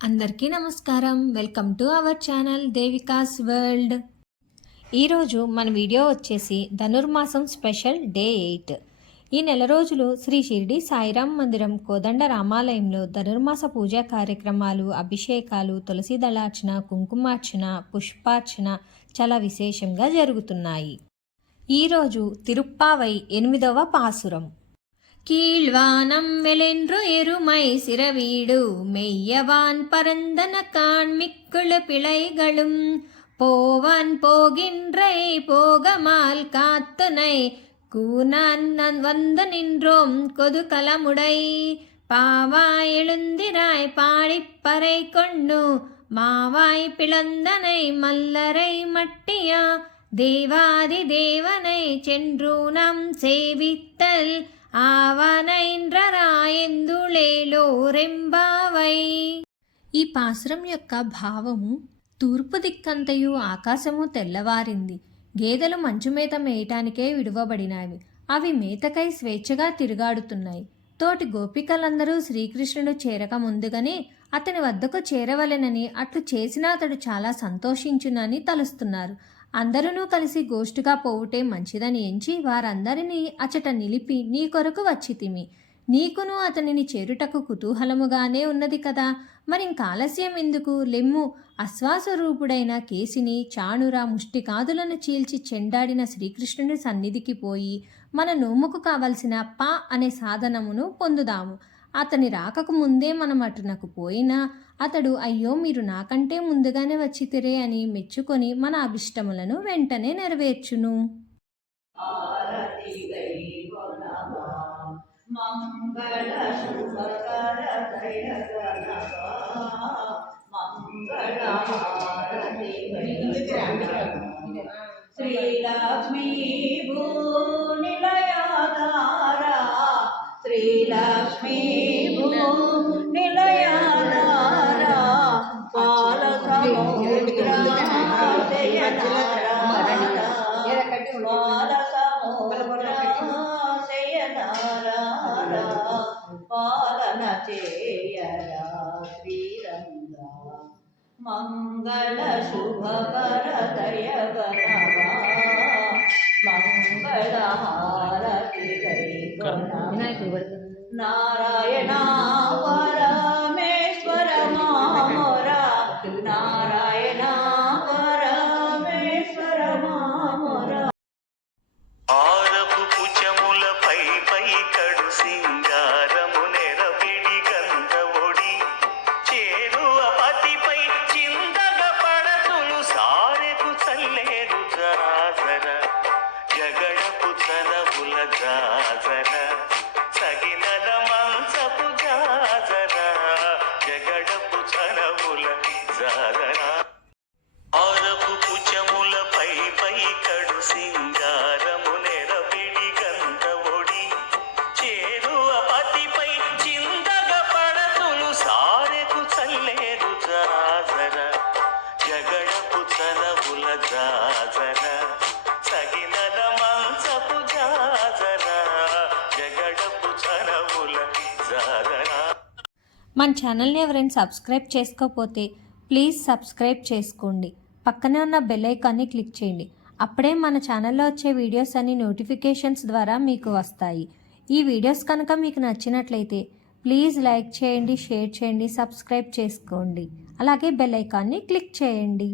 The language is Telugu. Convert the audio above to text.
అందరికీ నమస్కారం. Welcome to our channel దేవికాస్ world. ఈరోజు మన వీడియో వచ్చేసి ధనుర్మాసం స్పెషల్ డే 8. ఈ నెల రోజులు శ్రీ షిరిడి సాయిరాం మందిరం కోదండ రామాలయంలో ధనుర్మాస పూజా కార్యక్రమాలు, అభిషేకాలు, తులసి దళార్చన, కుంకుమార్చన, పుష్పార్చన చాలా విశేషంగా జరుగుతున్నాయి. ఈరోజు తిరుప్పావై 8వ పాసురం. கீழ்வானம் மெலென்று எருமை சிறவீடு மெய்யவான் பரந்தன காண்மிக்குழு பிழைகளும் போவான் போகின்றை போகமால் காத்துனை கூனான் வந்து நின்றோம் கொதுகலமுடை பாவாய் எழுந்திராய் பாடிப்பறை கொண்டு மாவாய் பிளந்தனை மல்லரை மட்டியா தேவாதி தேவனை சென்று நம் சேவித்தல் ఆవనైంద్రరాయందులేలోరెంబావై. ఈ పాసురం యొక్క భావము, తూర్పు దిక్కంతయు ఆకాశము తెల్లవారింది, గేదెలు మంచు మేత మేయటానికే విడువబడినవి, అవి మేతకై స్వేచ్ఛగా తిరుగాడుతున్నాయి. తోటి గోపికలందరూ శ్రీకృష్ణుడు చేరక ముందుగానే అతని వద్దకు చేరవలెనని, అట్లు చేసిన అతడు చాలా సంతోషించునని తలుస్తున్నారు. అందరూ కలిసి గోష్ఠిగా పోవుటే మంచిదని ఎంచి వారందరినీ అచట నిలిపి నీ కొరకు వచ్చితిమి. నీకును అతనిని చేరుటకు కుతూహలముగానే ఉన్నది కదా, మరింకాలస్యం ఎందుకు? లెమ్ము. అశ్వాసరూపుడైన కేసిని, చాణుర, ముష్టికాదులను చీల్చి చెండాడిన శ్రీకృష్ణుని సన్నిధికి పోయి మన నోముకు కావలసిన పా అనే సాధనమును పొందుదాము. అతని రాకకు ముందే మనం అటునకు పోయినా అతడు అయ్యో మీరు నాకంటే ముందుగానే వచ్చితిరే అని మెచ్చుకొని మన అభిష్టములను వెంటనే నెరవేర్చును. శ్రీలక్ష్మీ భూనిలయాధారా, శ్రీలక్ష్మీ భూనిలయాధారా, పాల పాలన చేయరా శ్రీరంగ మంగళ శుభకర దయగణవా మంగళ హారతి నారాయణ పరమేశ్వర మామోరా, నారాయణ పరమేశ్వర మామోరా. ఆరపు పుచములపై పై కడు సింగారము నెరపిడి గంధవొడి చేరువ పతిపై చిందగ పడతులు సారెకు చల్లేరు జాజర జగడపు చనవుల జాజర సగినల మంచపు జాజర జగడపు చనవుల జాజర. ఆరపు పుచములపై పై కడు సింగారము నెరపిడి గంధవొడి చేరువ పతిపై చిందగ పడతులు సారెకు చల్లేరు జాజర జగడపు చనవుల జాజర సగినల మంచపు జాజర జగడపు చనవుల జాజర. మన ఛానల్ని ఎవరైనా సబ్స్క్రైబ్ చేసుకోకపోతే ప్లీజ్ సబ్స్క్రైబ్ చేసుకోండి. పక్కనే ఉన్న బెల్ ఐకాన్ని క్లిక్ చేయండి. అప్పుడే మన ఛానల్లో వచ్చే వీడియోస్ అన్ని నోటిఫికేషన్స్ ద్వారా మీకు వస్తాయి. ఈ వీడియోస్ కనుక మీకు నచ్చినట్లయితే ప్లీజ్ లైక్ చేయండి, షేర్ చేయండి, సబ్స్క్రైబ్ చేసుకోండి. అలాగే బెల్ ఐకాన్ని క్లిక్ చేయండి.